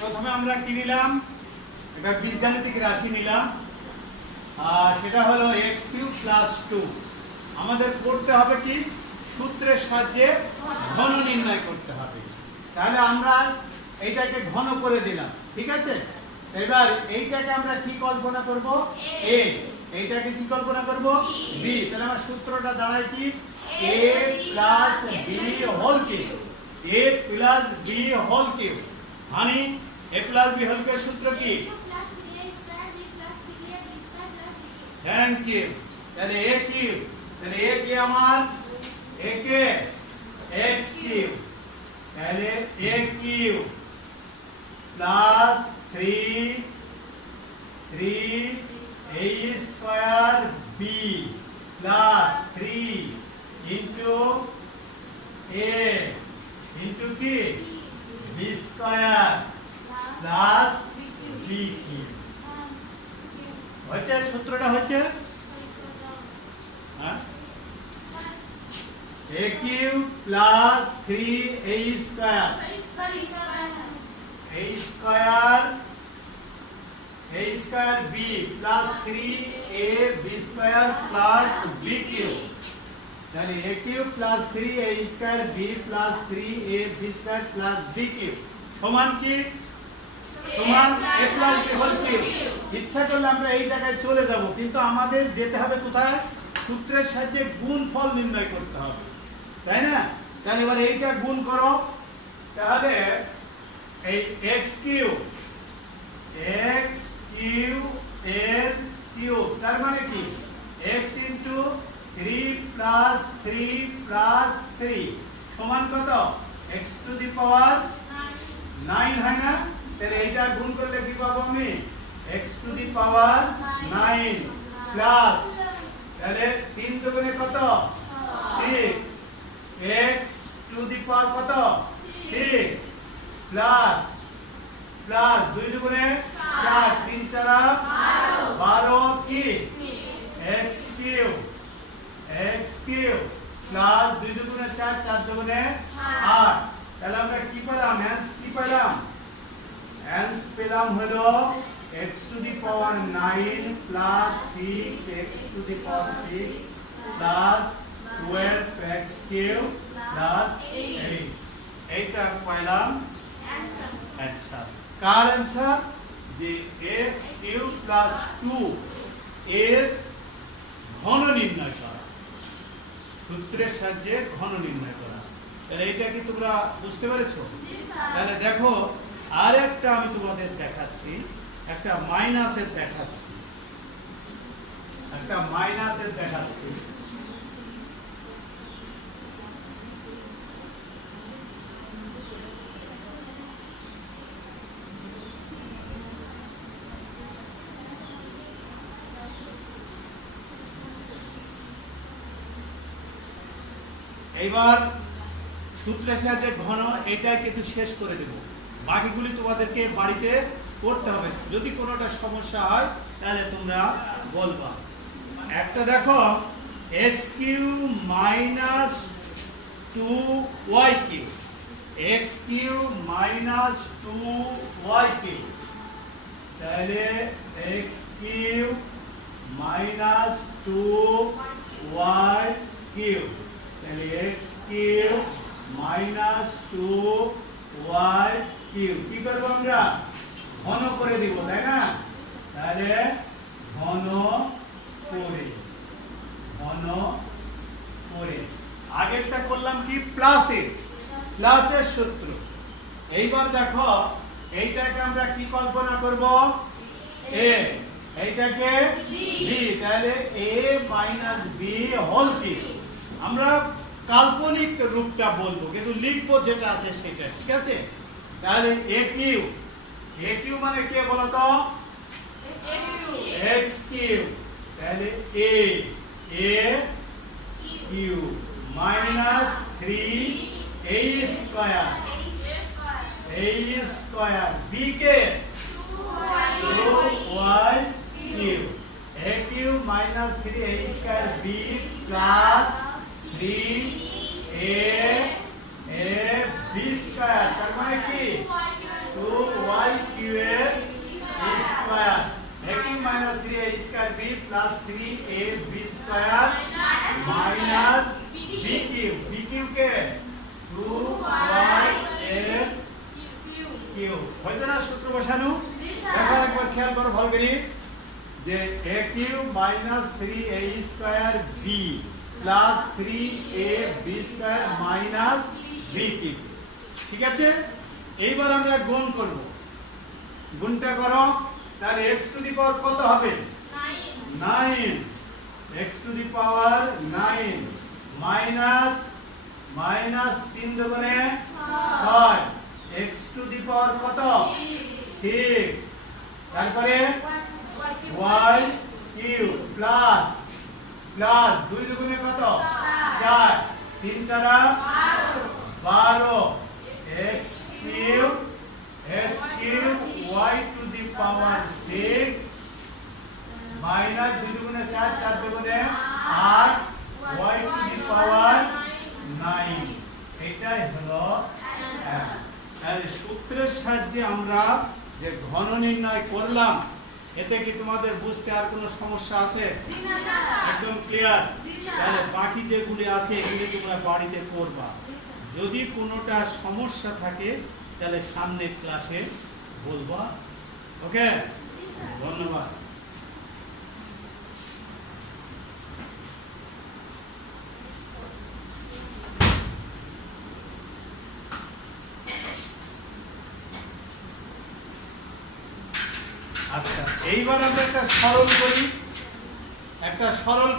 প্রথমে আমরা কি নিলাম, একটা বীজগাণিতিক রাশি নিলাম, আর সেটা হলো x³ + 2। আমাদের করতে হবে কি, সূত্রের সাহায্যে ঘন নির্ণয় করতে হবে। তাহলে আমরা এইটাকে ঘন করে দিলাম, ঠিক আছে। এবার এইটাকে আমরা কি কল্পনা করব, a, এইটাকে কি কল্পনা করব, b। তাহলে আমার সূত্রটা দাঁড়ায় কি, a + b whole cube, a + b whole cube. মানে a + b হোল কিউবের সূত্র কি, থ্যাংক ইউ। তাহলে a কিউব, তাহলে a কি আমার, a কে x কিউব, তাহলে a cube plus 3a square b plus 3 into a into কি b square plus b cube. হচ্ছে সূত্রটা হচ্ছে, হ্যাঁ, a cube plus 3a square, a square b plus 3ab square plus b cube. তাহলে a cube plus 3a square b plus 3ab square plus b cube সমান কি, সমান a plus b whole cube. ইচ্ছা করলে আমরা এই জায়গায় চলে যাব, কিন্তু আমাদের যেতে হবে কোথায়, সূত্রের সাহায্যে গুণফল নির্ণয় করতে হবে, তাই না। তাহলে এবার এইটা গুণ করো, তাহলে এই x³ এর কিউব, তার মানে কি x ইনটু 3 প্লাস 3 প্লাস 3 সমান কত, x টু দি পাওয়ার 9 হয় না। তাহলে এইটা গুণ করলে কি পাবো আমি, x to the power 9 plus, তাহলে 3 দুগুণে কত, 6, x টু দি পাওয়ার কত, 6 প্লাস প্লাস 2 দুগুণে 4, 3 4 12 কি x কিউব প্লাস 2 দুগুণে 4, 4 দুগুণে 8। তাহলে আমরা কি পেলাম, অ্যান্স কি পেলাম, অ্যান্স পেলাম হলো x to the power 9 plus 6x to the power 6 plus 12x cube plus 8। এইটা পাইলাম আচ্ছা। কার অ্যান্সার, যে x³ + 2 এর ঘন নির্ণয় করা, সূত্রের সাহায্যে ঘন নির্ণয় করা। তাহলে এইটা কি তোমরা বুঝতে পেরেছো? তাহলে দেখো আরেকটা আমি তোমাদের দেখাচ্ছি, একটা মাইনাসের দেখাচ্ছি, এইবার সূত্রের সাহায্যে ঘন, এটা কিন্তু শেষ করে দেব, বাকিগুলি তোমাদেরকে বাড়িতে করতে হবে। যদি কোনোটা সমস্যা হয় তাহলে তোমরা বলবা। একটা দেখো x³ - 2y³, x³ - 2y³, তাহলে x³ - 2y³, তাহলে x³ - 2y³ কি করব আমরা, ঘন করে দিব, তাই না। তাহলে ঘন করে আগেরটা করলাম কি, প্লাসের সূত্র। এইবার দেখো এইটাকে আমরা কি কল্পনা করব, a, এইটাকে b, তাহলে a - b হোল কিউব। আমরা কাল্পনিক রূপটা বলবো, কিন্তু লিখবো যেটা আছে সেটা, ঠিক আছে। তাহলে a কিউব মানে কে বলো তো, x³, তাহলে a cube minus 3a square b K 2y cube, a cube minus 3a square b plus 3a b square, তার মানে কি 2y plus 3ab square minus b cube K 2y a cube হয়েছে না সূত্র বসানো? দেখো একবার খেয়াল করো ভালো করে যে a cube minus 3a square b plus 3ab square minus b cube. ঠিক আছে, এইবার আমরা গুণ করব। গুণটা করো, তাহলে x টু দি পাওয়ার কত হবে? 9 x to the power 9 minus 3 দুগুণে 6 x টু দি পাওয়ার কত? 6 তারপরে y কিউব প্লাস 2 দুগুণে কত? 4 3 4 12 x cube y to the power 6 minus 2 দুগুণে 4 4 দুগুণে 8 y to the power 9 এটাই হলো আর সূত্রের সাহায্যে আমরা যে ঘন নির্ণয় করলাম, এতে কি তোমাদের বুঝতে আর কোনো সমস্যা আছে? একদম ক্লিয়ার? তাহলে বাকি যেগুলি আছে এগুলি তোমরা বাড়িতে করবা। যদি কোনোটা সমস্যা থাকে তাহলে সামনের ক্লাসে বলবা। ওকে, ধন্যবাদ। আচ্ছা, এইবার আমরা একটা সরল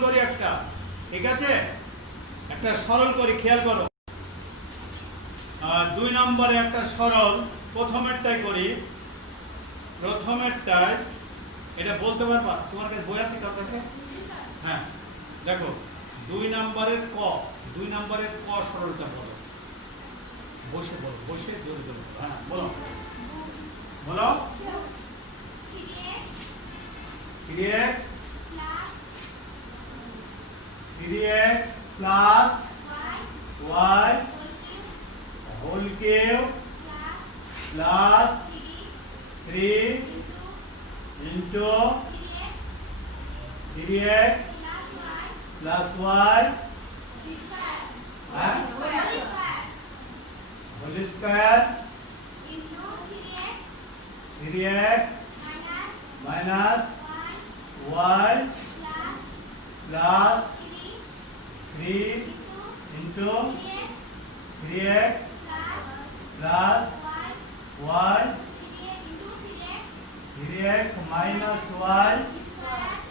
করি একটা, ঠিক আছে? একটা সরল করি, খেয়াল করো। 2 নম্বরে একটা সরল, প্রথমেরটাই করি। প্রথমেরটাই এটা বলতে পারবা? তোমার কাছে বই আছে কার কাছে? হ্যাঁ, দেখো 2 নম্বরের ক সরলটা বলো। বসে বলো, বসে জোরে জোরে বলো। হ্যাঁ বলো 3x plus y whole cube plus 3 into 3x plus y whole square into 3x minus y plus 3 into 3x plus y 3x minus y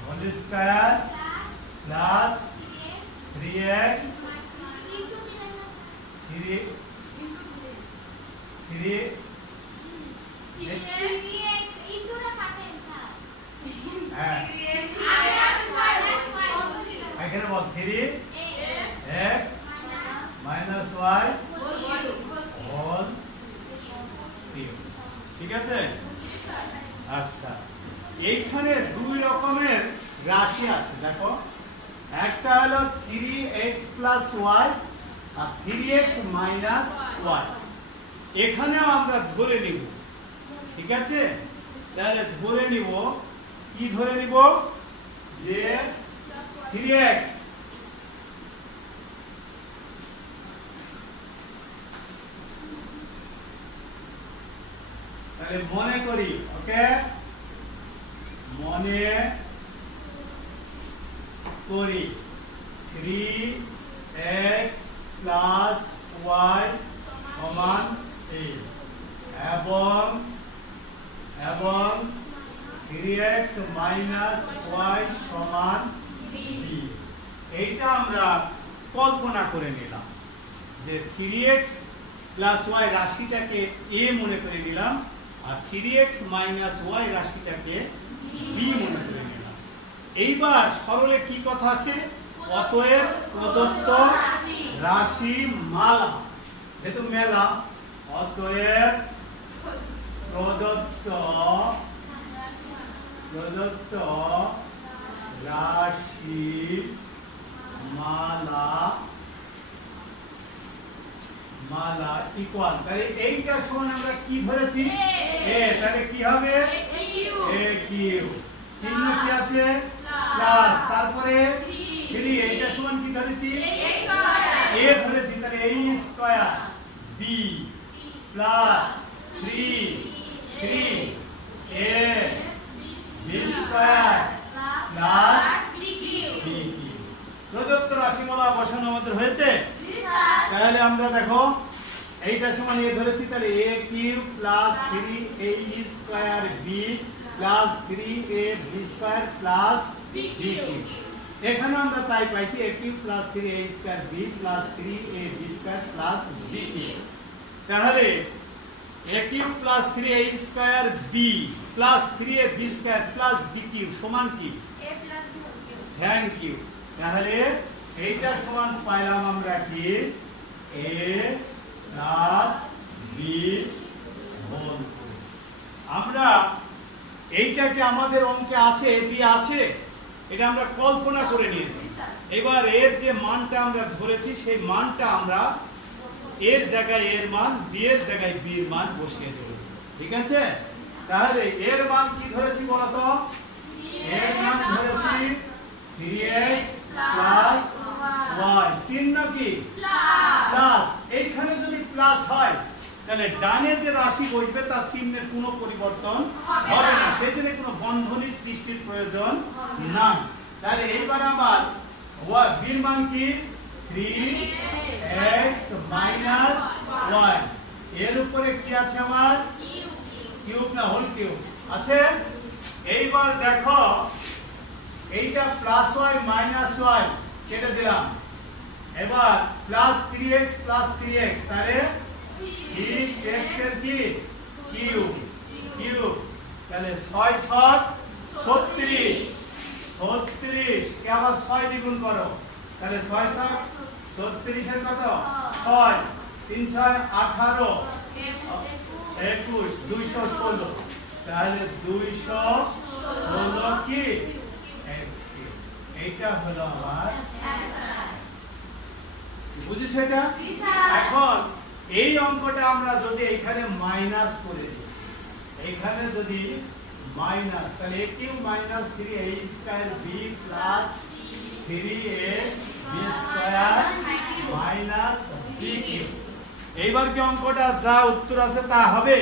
whole square plus 3x 3 এখানে বল 3x minus y whole cube। ঠিক আছে? আচ্ছা, এইখানে 2 রকমের রাশি আছে। দেখো, একটা হলো 3x plus y আর 3x minus y। এখানেও আমরা ধরে নিব। ঠিক আছে, তাহলে ধরে নিব, কি ধরে নিব? যে 3x তাহলে মনে করি, ওকে, মনে করি 3x plus y সমান a এবং 3x minus y সমান b। এইটা আমরা কল্পনা করে নিলাম যে 3x plus y রাশিটাকে a মনে করে নিলাম আর 3x minus y রাশিটাকে b মনে করে নিলাম। এইবার সরলে কি কথা আছে? অতএব প্রদত্ত রাশি মালা, যেহেতু মেলা, অতএব প্রদত্ত রাশি মালা ইকুয়াল, তাহলে এইটা সমান আমরা কি ধরেছি? a। তাহলে কি হবে? a cube. চিহ্ন কি আছে? প্লাস তারপরে 3 এইটা সমান কি ধরেছি a ধরেছি তাহলে a square b plus 3 a b square plus b cube. প্রদত্ত রাশিমালা বসানো আমাদের হয়েছে। তাহলে আমরা দেখো এইটা সমান a ধরেছি তাহলে a cube plus 3 a square b plus 3 a b square plus b cube. এখানে আমরা তাই পাইছি a cube plus 3 a square b plus 3 a b square plus b cube. তাহলে a cube plus 3 a square b plus 3 a b square plus b cube সমান কি a plus b whole cube. Thank you. তাহলে এইটা সমান পাইলাম আমরা কি a plus b whole. আমরা এইটাকে আমাদের অঙ্কে আছে b আছে, এটা আমরা কল্পনা করে নিয়েছি। এবার এর যে মানটা আমরা ধরেছি সেই মানটা আমরা এর জায়গায় এর মান b এর জায়গায় b এর মান বসিয়ে দেব। ঠিক আছে? তাহলে এর মান কি ধরেছি বলো তো? এর মান ধরেছি 3x প্লাস y। চিহ্ন কি প্লাস। এইখানে যদি প্লাস হয় তাহলে ডানে যে রাশি বসবে তার চিহ্নের কোনো পরিবর্তন হবে না, সেজন্য কোনো বন্ধনী সৃষ্টির প্রয়োজন নাই। তাহলে এইবার আমার b এর মান কি 3x মাইনাস y। এর উপরে কি আছে আমার কিউব না হোল কিউব আছে। এইবার দেখো এইটা প্লাস y মাইনাস y কেটে দিলাম। এবার প্লাস 3x প্লাস 3x তাহলে 6x এর কি কিউব কিউব। তাহলে 6 7 36 36 কে আবার 6 দ্বিগুণ করো তাহলে 6 7 36 এর কত 6 3 6 18 21 216। তাহলে 216 কি x কিউব। এইটা হলো আমার বুঝিস এটা? এখন এই অঙ্কটা আমরা যদি এখানে মাইনাস করে দিই, এখানে যদি মাইনাস তাহলে a cube minus 3a square b plus 3a b square minus b cube. এইবার কি অঙ্কটা যা উত্তর আছে তা হবে?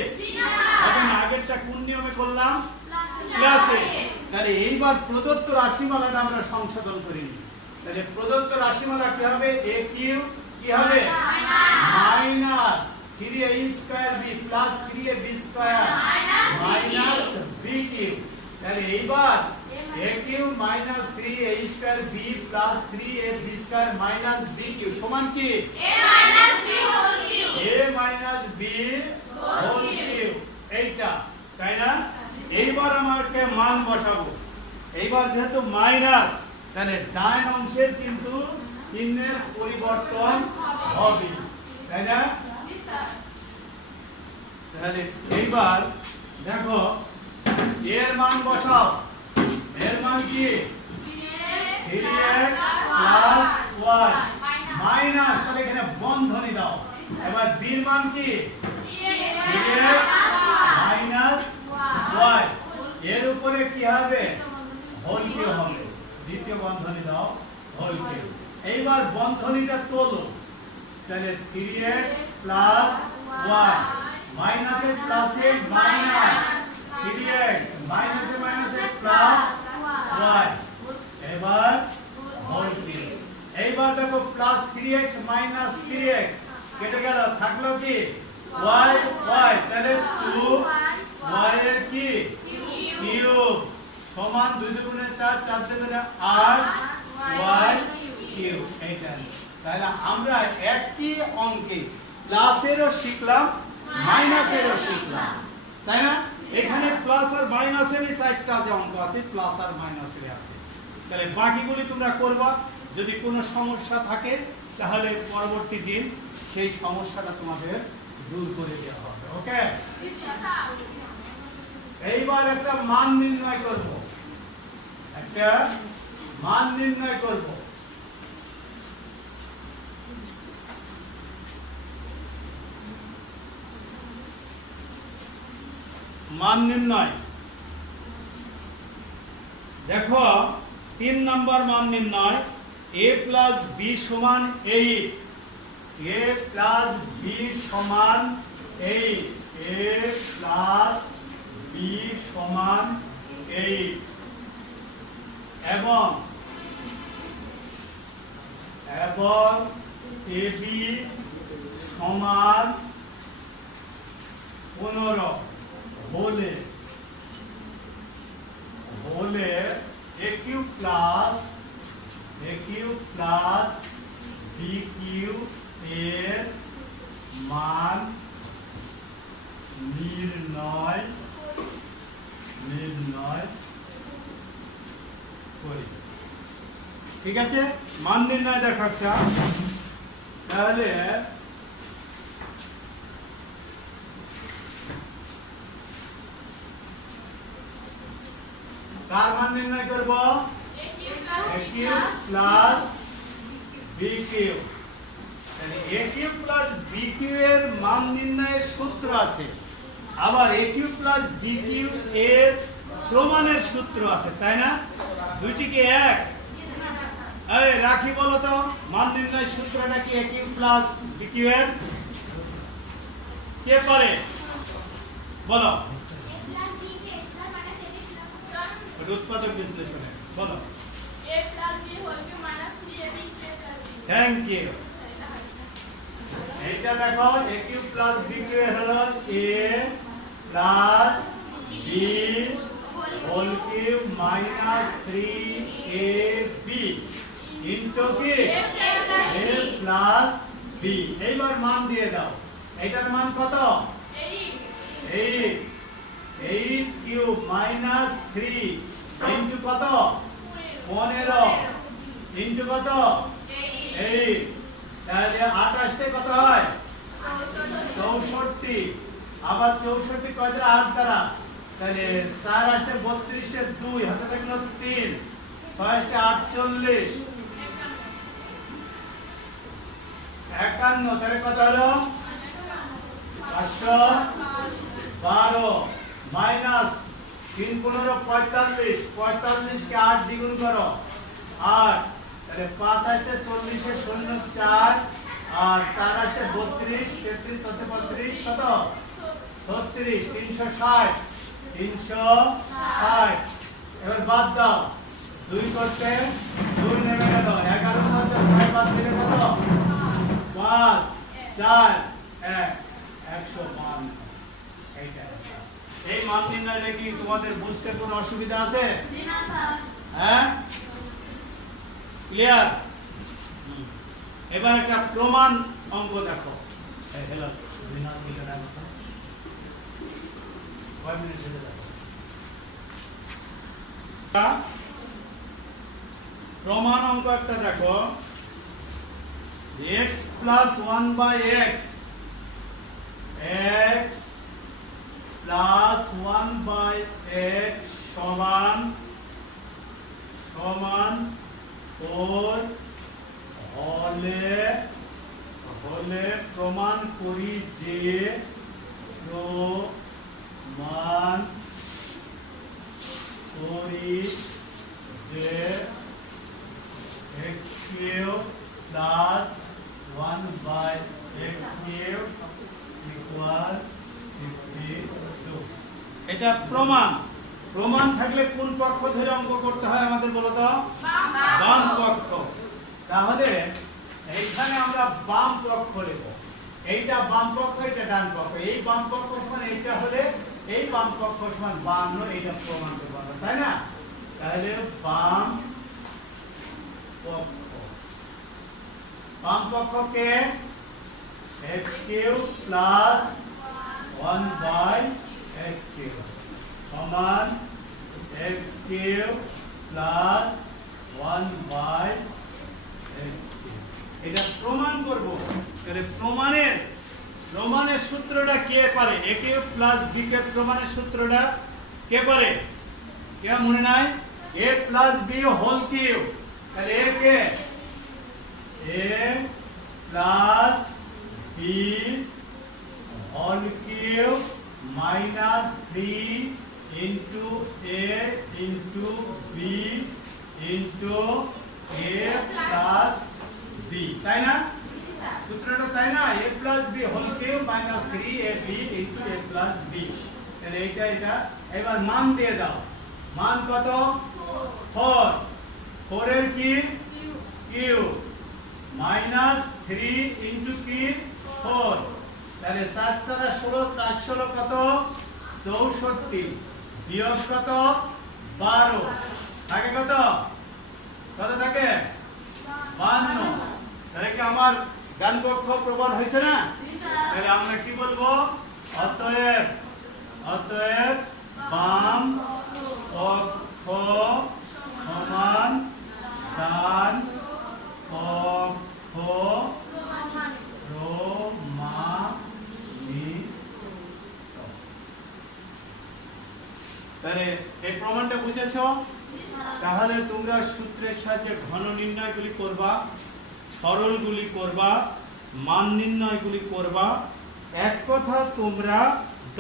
এখন আগেরটা কোন নিয়মে করলাম প্লাসে। তাহলে এইবার প্রদত্ত রাশিমালাটা আমরা সংশোধন করে নিই। তাহলে প্রদত্ত রাশিমালা কি হবে a কিউব কি হবে minus 3a square b plus 3a b square minus b cube. তাহলে এইবার a cube minus 3a square b plus 3a b square minus b cube সমান কি a minus b whole cube. a minus b whole cube. এইটা তাই না? এইবার আমাকে মান বসাবো। এইবার যেহেতু মাইনাস তাহলে ডান অংশের কিন্তু চিহ্নের পরিবর্তন হবে তাই না? তাহলে এইবার দেখো এর মান বসাও। এর মান কি 3x প্লাস y মাইনাস তাহলে এখানে বন্ধনী দাও। এবার b এর মান কি 3x মাইনাস y। এর উপরে কি হবে হোল কিউব হবে। দ্বিতীয় বন্ধনী দাও হোল কিউব। এইবার বন্ধনীটা তোলো। তাহলে 3x প্লাস y মাইনাসে প্লাসে মাইনাস 3x মাইনাসে মাইনাসে প্লাস y। এবার হোল কিউব। এইবার দেখো প্লাস 3x মাইনাস 3x কেটে গেল, থাকলো কি y y। তাহলে 2y এর কি কিউব সমান 2 দুগুণে 4 4 দুগুণে 8 y কিউব। এইটা তাহলে আমরা একই অঙ্কে প্লাসেরও শিখলাম মাইনাসেরও শিখলাম তাই না? এখানে প্লাস আর মাইনাসেরই চারটা যে অঙ্ক আছে প্লাস আর মাইনাসের আছে। তাহলে বাকিগুলি তোমরা করবা। যদি কোনো সমস্যা থাকে তাহলে পরবর্তী দিন সেই সমস্যাটা তোমাদের দূর করে দেওয়া হবে। ওকে? এইবার একটা মান নির্ণয় করব। একটা মান নির্ণয় করব। মান নির্ণয় দেখো 3 নম্বর মান নির্ণয় a প্লাস b সমান 8 a প্লাস b সমান 8 a প্লাস b সমান 8 এবং ab সমান 15 হলে a cube plus b cube এর মান নির্ণয় করি। ঠিক আছে, মান নির্ণয় দেখো একটা, তাহলে কার মান নির্ণয় করব? a cube plus b cube. তাহলে a cube plus b cube এর মান নির্ণয়ের সূত্র আছে, আবার a cube plus b cube এর প্রমাণের সূত্র আছে, তাই না? দুইটি কি এক? এই রাখি বলো তো, মান নির্ণয়ের সূত্রটা কি a cube plus b cube এর? কে পারে বলো? উৎপাদক বিশ্লেষণে বলো। a plus b whole cube minus 3ab plus b। Thank you. এইটা দেখো a cube plus b cube হলো a plus b whole cube minus 3ab into কি a প্লাস b। এইবার মান দিয়ে দাও, এইটার মান কত? 8 কিউব মাইনাস 3 ইনটু কত? 15 ইনটু কত? 8। তাহলে 28 তে কত হয়? 64। আবার 64 কয় দ্বারা? 8 দ্বারা। তাহলে 4 আসতে 32 এর 2 হাতে থাকলো 3, 6 আসতে 48, 51। তাহলে কত হলো? 512 মাইনাস 3 15 45, 45 কে 8 দ্বিগুণ করো 8। তাহলে 5 আসতে 40 এর 0 4 আর 4 আসতে 32, 33 কত 35 কত? 36, 360। এবার বাদ দাও, 2 করতে 2 নেমে গেল, 11 এর মধ্যে 6 বাদ দিলে কত? 5 4 1 152। এইটা এই মান নির্ণয়টা কি তোমাদের বুঝতে কোনো অসুবিধা আছে? জি না স্যার। হ্যাঁ, ক্লিয়ার? এবার একটা প্রমাণ অঙ্ক দেখো। এই হ্যালো বিনা মিটার রাখো, কয় মিনিট হয়ে গেল? প্রমাণ অঙ্ক একটা দেখো, x plus 1 by x plus 1 by x সমান 4 হলে প্রমাণ করি যে x cube plus 1 by x cube equal 52। এটা প্রমাণ থাকলে কোন পক্ষ ধরে অঙ্ক করতে হয় আমাদের বলো তো? বাম পক্ষ। তাহলে এইখানে আমরা বাম পক্ষ নেব, এইটা বাম পক্ষ, এটা ডান পক্ষ। এই বাম পক্ষ সমান এইটা হলে এই বাম পক্ষ সমান 52, এইটা প্রমাণ করব আমরা, তাই না? তাহলে বাম পক্ষকে x cube plus 1 by x cube সমান x cube plus 1 by x cube. এটা প্রমাণ করব। তাহলে প্রমাণের সূত্রটা কে পারে? a cube plus b cube প্রমাণের সূত্রটা কে পারে? কে মনে নাই? a plus b whole cube. তাহলে a কে? a plus b whole cube minus 3 into a into b into a plus b, তাই না? সূত্রটা তাই না? a plus b whole cube minus 3ab into a plus b. তাহলে এটা এবার মান দিয়ে দাও। মান কত? 4। 4 এর কি কিউব মাইনাস 3 ইন্টু কি 4। তাহলে 7 4 16, 4 16 কত? 64 বিয়োগ কত? 12 থাকে কত? কত থাকে? 52। তাহলে কি আমার ডান পক্ষ প্রমাণ হয়েছে না? তাহলে আমরা কি বলবো? অতএব বাম পক্ষ সমান ডান পক্ষ প্রমাণিত। তাহলে এই প্রমাণটা বুঝেছো? তাহলে তোমরা সূত্রের সাহায্যে ঘন নির্ণয়গুলি করবা, সরলগুলি করবা, মান নির্ণয়গুলি করবা। এক কথা তোমরা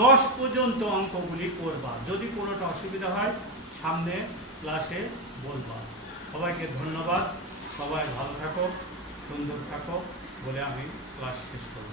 10 পর্যন্ত অঙ্কগুলি করবা। যদি কোনোটা অসুবিধা হয় সামনে ক্লাসে বলবা। সবাইকে ধন্যবাদ। সবাই ভালো থাকো, সুন্দর থাকো বলে আমি ক্লাস শেষ করব।